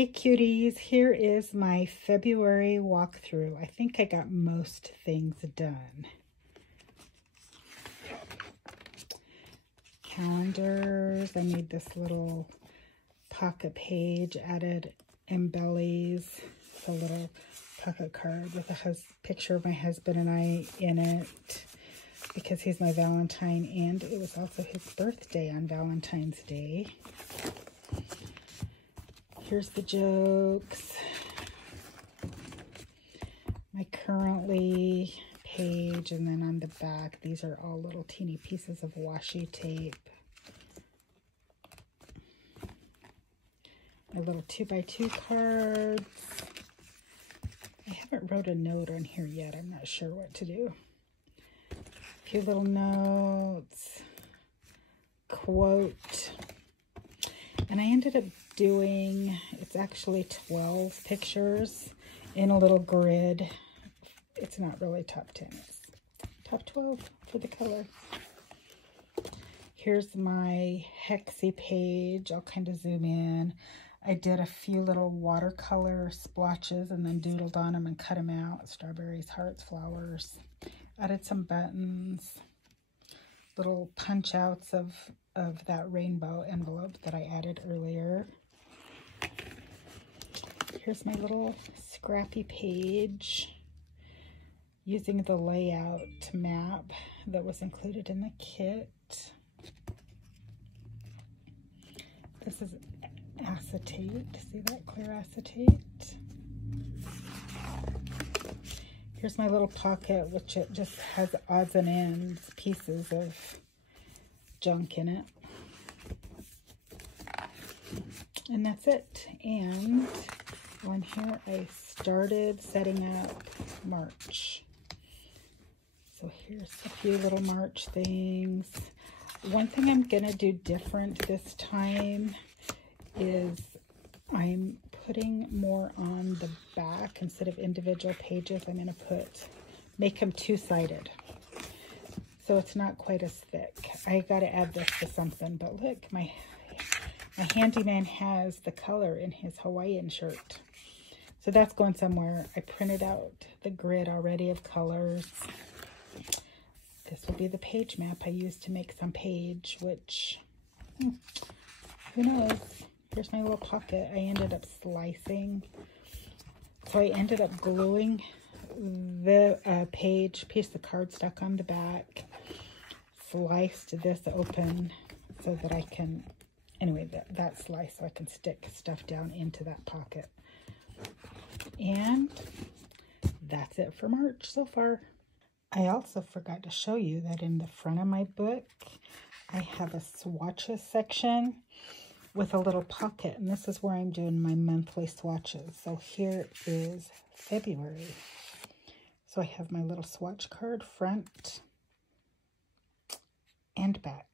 Hey cuties, here is my February walkthrough. I think I got most things done. Calendars, I made this little pocket page, added embellies, a little pocket card with a picture of my husband and I in it because he's my Valentine, and it was also his birthday on Valentine's Day. Here's the jokes. My currently page, and then on the back, these are all little teeny pieces of washi tape. My little 2x2 cards. I haven't wrote a note on here yet. I'm not sure what to do. A few little notes. Quote. And I ended up doing, it's actually 12 pictures in a little grid. It's not really top 10, it's top 12 for the color. Here's my Hexy page. I'll kind of zoom in. I did a few little watercolor splotches and then doodled on them and cut them out. Strawberries, hearts, flowers. Added some buttons. Little punch outs of that rainbow envelope that I added earlier. Here's my little scrappy page using the layout map that was included in the kit. This is acetate. See that clear acetate? Here's my little pocket, which it just has odds and ends, pieces of junk in it. And that's it. And on here, I started setting up March. So here's a few little March things. One thing I'm going to do different this time is I'm putting more on the back instead of individual pages. I'm going to make them two-sided, so it's not quite as thick. I got to add this to something, but look, my handyman has the color in his Hawaiian shirt, so that's going somewhere. I printed out the grid already of colors. This will be the page map I used to make some page, which who knows. Here's my little pocket. I ended up slicing. So I ended up gluing the piece of cardstock on the back. Sliced this open so that I can, anyway, that slice so I can stick stuff down into that pocket. And that's it for March so far. I also forgot to show you that in the front of my book, I have a swatches section with a little pocket, and this is where I'm doing my monthly swatches. So here is February. So I have my little swatch card front and back.